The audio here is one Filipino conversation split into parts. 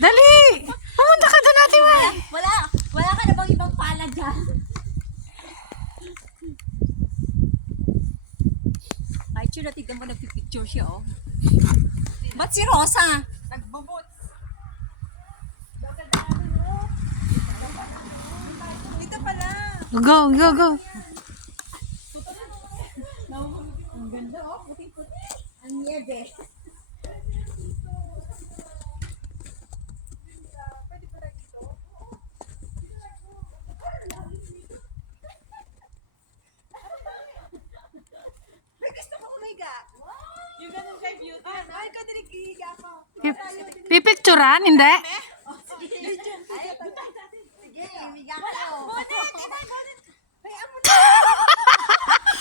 Dali! Pumunta ka doon natin, May. Wala ka na bang ibang pala dyan? Ay, Chula, tignan mo, nagpipicture siya, oh. Ba't si Rosa? Nagbubot. Dito pala. Go, go, go. Ang ganda, oh. Puting-puti. Ang niebe. May gusto ko umiga. Yung ganun kay beauty. Ay, ka din ikihiga ko. Pipicturan, hindi? Sige, imiga kayo.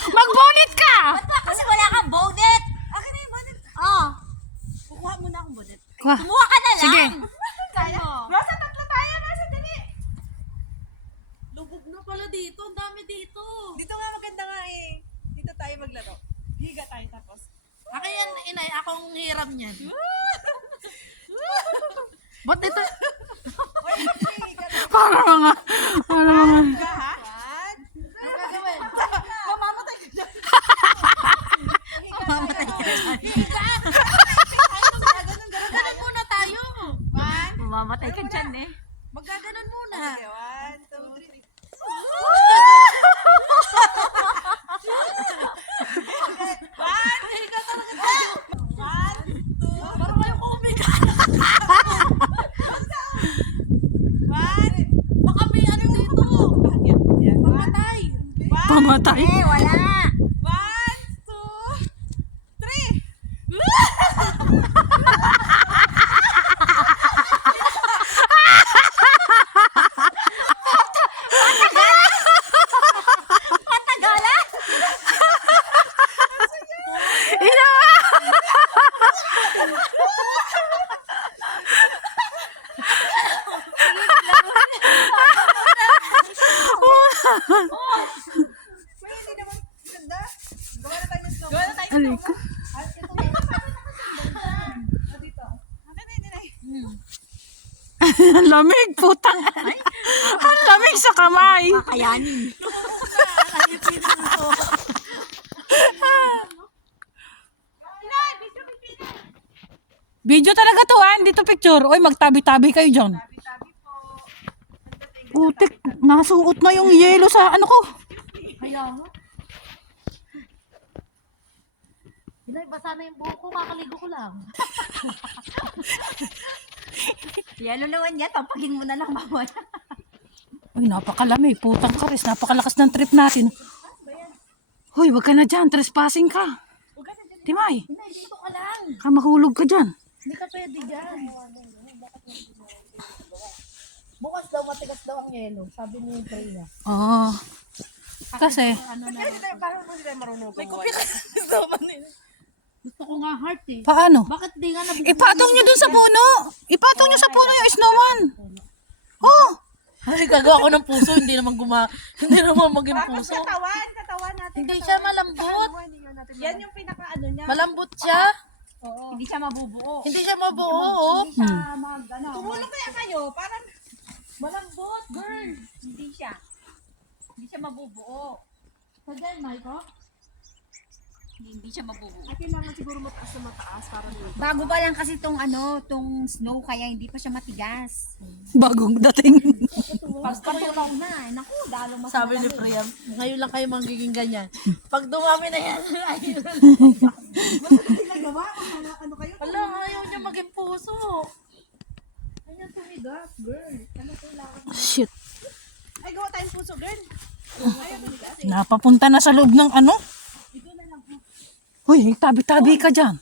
Magbonit ka! Kasi wala kang bonnet. Akin na yung bonnet. Oh. Kukuha mo na akong bonnet. Kuha. Kumuha ka na lang. Sige. Kaya. Rosa, tatlo tayo. Rosa, dali. Lubog na pala dito. Ang dami dito. Dito nga maganda nga eh. Dito tayo maglaro. Higa tayo tapos. Akin yan, inay, akong hiram niyan. Ba't ito? Higa na. Para mga... Higa ha? One. Ano gagawin? Mamamatay ka dyan. Mamatay ka dyan. Ganun muna tayo. One. Mamamatay ka dyan, eh. Magaganon muna. Okay, one, two, three. One. Higa talaga tayo. One, two. Parang kayo ko umiga. One. Baka may ano dito. Yan. One. Pamatay. Pamatay. Eh, wala. One, two, three. Patagala. Ina! May hindi naman ganda. Gawa na tayo ng slow. Gawa na tayo Alay ko. dito. Nanay. Ang lamig, putang. Ang lamig sa kamay. Kakayanin. Video talaga to, ah. Hindi to picture. Oy, magtabi-tabi kayo dyan. Putik, nasuot na yung yelo sa ano ko. Kaya mo. Inay, basa na yung buhok ko, kakaligo ko lang. Yelo naman yan. Papagin mo na lang mamaya. Uy, napakalamig. Putang karis. Napakalakas ng trip natin. Hoy, wag ka na dyan. Trespassing ka. Timay, Inay, dito ka lang. mahulog ka dyan. Hindi ka pwede dyan. Bukas daw, matigas daw ang yelo. Sabi ni Freya. Oo. Kasi, Parang hindi tayo marunong May gumawa. kupi ka naman nila. Gusto ko nga heart eh. paano? Bakit di nga nabubuhay? Ipatong nyo dun sa puno. Ipatong nyo sa puno yung snowman. Oh, Ay, gagawa ko ng puso, hindi naman maging puso. Katawan natin. Hindi siya malambot. Yan yung pinaka-ano niya. Malambot siya. Oo. Hindi siya mabubuo. Hindi siya mabuo, oh. Hindi siya ano. Tumulong kaya kayo. Parang Malambot, girl. Hindi siya. Hindi siya mabubuo. Kagyan, Michael. Hindi siya mabubuo. kailangan siguro mataas na mataas. Parang Bago pa lang kasi tong snow kaya hindi pa siya matigas. bagong dating. Pag patulaw na, naku, lalo mas Sabi ni madali. Priam, ngayon lang kayo magiging ganyan. Pag dumami na yan, ayun. ginagawa. Ano kayo? Wala, ayaw niya maging puso. Kanya tumigas, girl. Ano kailangan? Shit. Ay, gawa tayong puso, girl. Ayaw tumigas. Napapunta na sa loob ng ano. Hoy, tabi-tabi ka dyan.